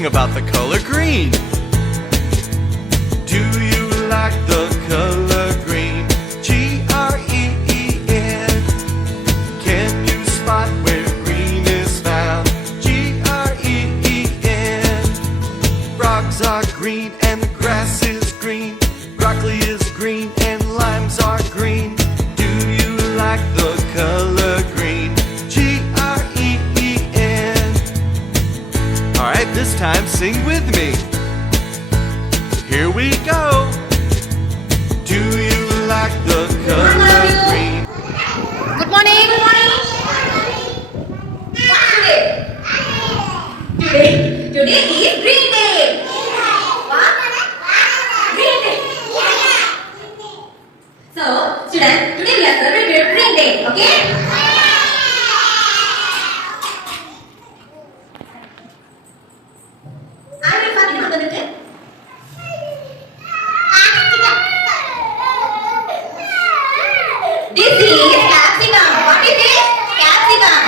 about the color green. Do you like the color green? G-R-E-E-N. Can you spot where green is found? G-R-E-E-N. Frogs are green and the grass is green. Broccoli is green and limes are green. Do you like the color green? G-R-E-E-N. Alright, this time sing with me. Here we go. Do you like the color green? Good morning. Good morning. Today is Green Day. What? Green Day. So, students, today we are celebrating Green Day. Okay? This is capsicum. What is it? Capsicum.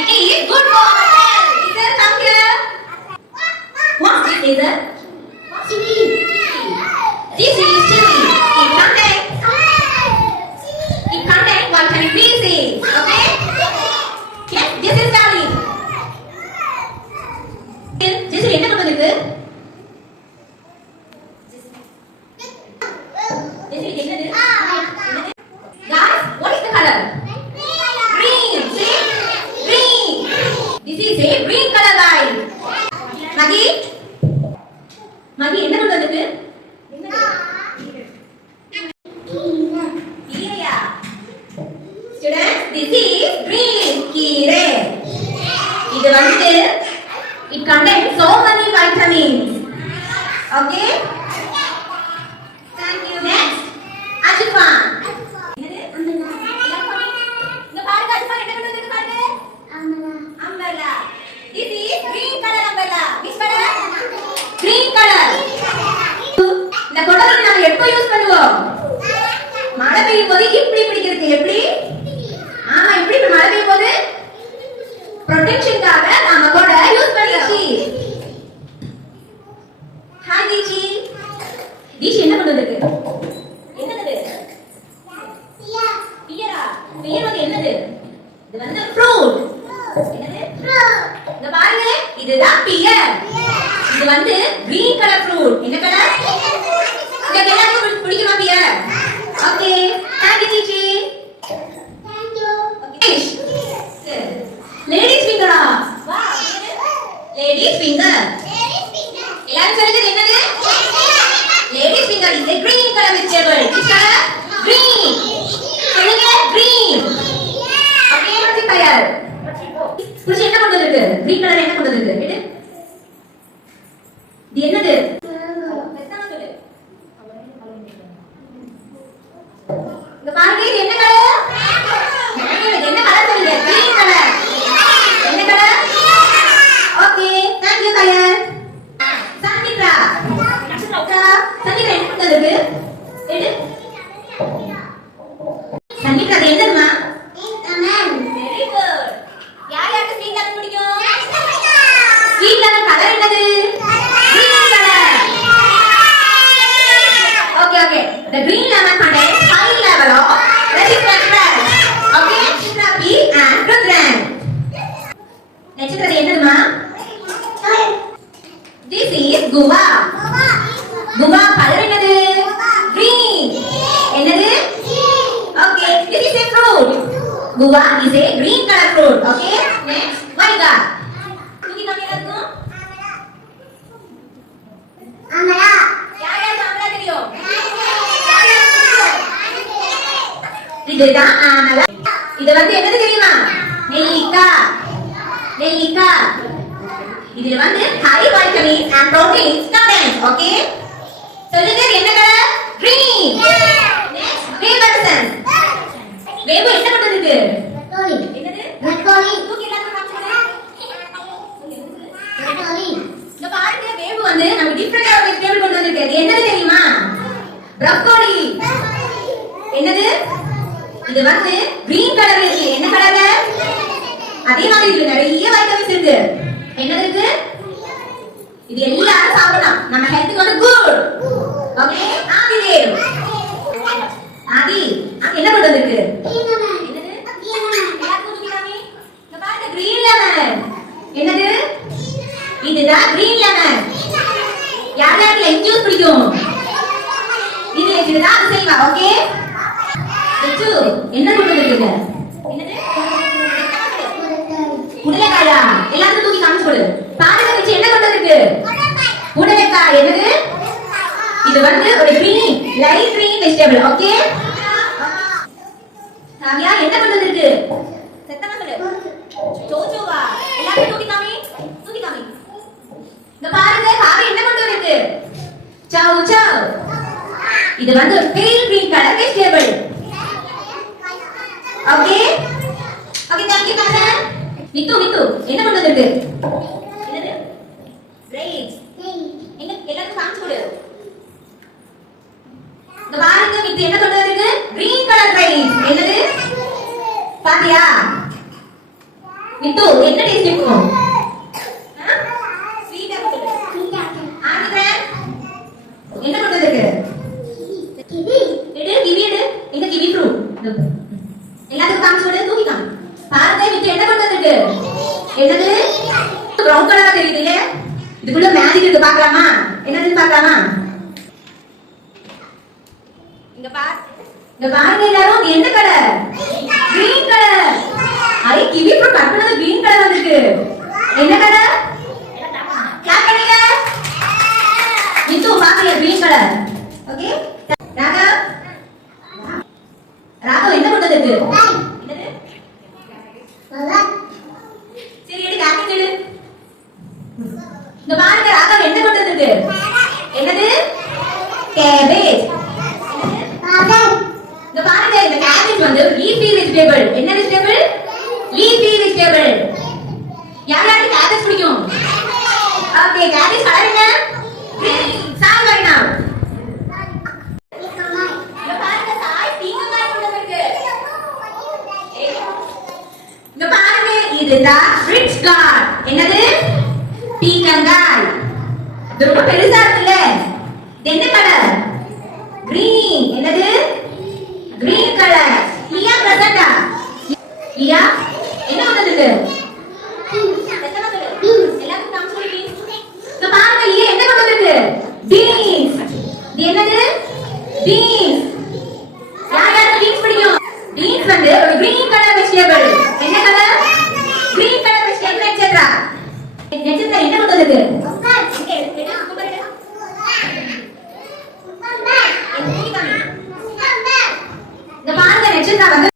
It is good for our health. Listen, come here. What's this, Listen? Chili. This is chili. It contains vitamin B6. Okay? Yes, this is garlic. This is என்ன பண்ணுது? This is என்னது? Guys, what is the color? Green. See? Green. This is a green color, guys. Maggie என்ன பண்ணுது? கீரையா? Students, this is green. கீரை. இது வந்து it contains so many vitamins. Okay? Thank you. Next, Ajifan. Umbrella. This is green color umbrella. Which color? Green color. இந்த கொடையை நாம எப்போ use பண்ணுவோம்? மழை பெய்யும் போது இப்படி பிடிக்கிறது எப்படி? ஆமா, இப்படி மழை பெய்யும் போது ப்ரொடெக்ஷன்காக நாம கொடை யூஸ் பண்ணியாச்சு. ஹாய் தீச்சி. தீச்சி என்ன பண்ணுது? என்னது? பியரா? பியர் வந்து என்னது? இது வந்து ஃப்ரூட். என்னது? ஃப்ரூட். இங்க பாருங்க, இதுதான் பியர். இது வந்து green color fruit. என்ன கலர்? உங்களுக்கு எல்லாருக்கும் பிடிக்குமா pear? Okay. Thank you Chichi. Thank you. Okay. Ladies finger. Wow. Ladies finger. எல்லாரும் சொல்லுங்க என்னது? Ladies finger is a green color vegetable. Which color? Green. சொல்லுங்க green. Okay, what's fire? புடிச்சு என்ன கொண்டு இருக்கு? green color என்ன கொண்டு இருக்கு? எடு. இது என்னது? பெத்தமா சொல்லு. இங்க பாருங்க, இது என்ன கலர்? இது என்ன கலர் சொல்லுங்க? green color. என்ன colour? Okay, thank you fire. Chandra. Chandra என்ன கொண்டு இருக்கு? எடு. சந்திரா அது என்னதுமா? Very good. யாருக்கு ஸ்வீட் lemon பிடிக்கும்? ஸ்வீட் lemon கலர் என்னது? Green color. Okay. The green lemon contains high level of resistant drugs. Okay, Shrapi and Rudran. நட்சத்திரம் என்னதுமா? This is guava. Guava colour என்னது? Green. என்னது? Okay, this is a fruit. Guava is a green color fruit. Okay, next, Vaiga. தூக்கி காமியா இருக்கும்? அமரா. யாருக்கு அமரா தெரியும்? இதுதான் அமரா. இது வந்து என்னது தெரியுமா? நெல்லிக்காய். இதுல வந்து high vitamins and proteins contains. Okay, சொல்லுங்க என்ன கலர்? Green. Next, Waverson. வேவு என்ன பண்ணுது? என்னது? broccoli. தூக்கி எல்லாரும் காமிச்சுங்க. broccoli. இந்த பாருங்க, வேவு வந்து நம்ம டிஃபரண்ட் வெஜிடபிள் கொண்டு வந்திருக்கு. அது என்னது தெரியுமா? broccoli. என்னது? இது வந்து green color இருக்கு. என்ன கலர்? அதே மாதிரி இதுல நிறைய வைட்டமின்ஸ் இருக்கு. என்னது இருக்கு? இது எல்லாரும் சாப்பிடலாம். நம்ம ஹெல்த்துக்கு வந்து குட். ஓகே? ஆதி தேவ். ஆதி, அங்க என்ன கொண்டு வந்திருக்கு? என்னது? எல்லாருக்கும் தூக்கிடாமே. இங்க பாருங்க green lemon. என்னது? இதுதான் green lemon. யார் யாருக்கு lime juice பிடிக்கும்? இதுதான் அது செய்வா. ஓகே? வெச்சு, என்ன கொண்டு வந்திருக்கீங்க? என்னது? புடலங்காயா. எல்லாரும் தூக்கி காமிச்சு கொடு. பாருங்க வெச்சு என்ன கொண்டு வந்திருக்கு? புடலங்காய். என்னது? இது வந்து ஒரு green, light green vegetable. Okay? Kavya என்ன கொண்டு வந்திருக்கு? சத்தமா சொல்லு. சோச்சோவா. எல்லாரும் தூக்கி காமி. தூக்கி காமி. இங்க பாருங்க காவி என்ன கொண்டு வந்திருக்கு? சவ் சவ். இது வந்து ஒரு pale green color vegetable. Okay? Okay thank you Kannan. Mithu என்ன கொண்டு வந்திருக்கு? என்னது? grapes. எங்க எல்லாரும் காமிச்சு கொடு. இங்க பாருங்க மித்து என்ன கொண்டு வந்திருக்கு? green color grapes. என்னது? பாத்தியா? மித்து என்ன டேஸ்ட் இருக்கும்? ஸ்வீட்டா இருக்கு. ஆதிரன் என்ன கொண்டு வந்திருக்கு? கிவி. கிவி எடு. எங்க கிவி ஃப்ரூட்? எல்லாத்துக்கும் காமிச்சு கொடு. தூக்கி காமி. பாருங்க மித்து என்ன கொண்டு வந்திருக்கு? என்னது? பிரவுன் கலரா தெரியுது இல்ல? இதுக்குள்ள மேஜிக் இருக்கு பார்க்கலாமா? என்னதுன்னு பார்க்கலாமா? இங்க பாருங்க எல்லாரும் இது என்ன colour? Green colour. I kiwi fruit cut பண்ணது கிரீன் கலர் வந்திருக்கு. என்ன கலர்? கிளாப் பண்ணுங்க. மித்து பாருங்க கிரீன் கலர். ஓகே? ராகவ் என்ன கொண்டு வந்திருக்கு? என்னது? சரி எடு கேரட் எடு. இங்க பாருங்க ராகவ் என்ன கொண்டு வந்திருக்கு? என்னது? கேபேஜ். இங்க பாருங்க இந்த கேபேஜ் வந்து லீஃபி வெஜிடபிள். என்ன வெஜிடபிள்? Leafy vegetable. யாருக்கு கேபேஜ் பிடிக்கும்? ஓகே கேபேஜ் கலர் என்ன? கிரீன். சாய் வைனா. இங்க பாருங்க சாய் பீக்கங்காய் கொண்டு வந்திருக்கு. இங்க பாருங்க இதுதான் ரிச் கார்ட். என்னது? பீக்கங்காய். இது ரொம்ப பெருசா இருக்குல்ல? இது என்ன கலர்? கிரீன். என்னது? Green colour. லியா பிரசண்டா. லியா என்ன வந்திருக்கு? எத்தனை சொல்லு? எல்லாரும் காமிச்சு கொடு ப்ளீஸ். இங்க பாருங்க லியா என்ன கொண்டு வந்திருக்கு? பீன்ஸ். இது என்னது? பீன்ஸ். யாருக்கு பீன்ஸ் பிடிக்கும்? பீன்ஸ் வந்து ஒரு கிரீன் கலர் வெஜிடபிள். என்ன colour? Green colour vegetable etcetera. Next என்ன கொண்டு வந்திருக்கு? இந்த பாருங்க நெக்ஸ்ட் வந்து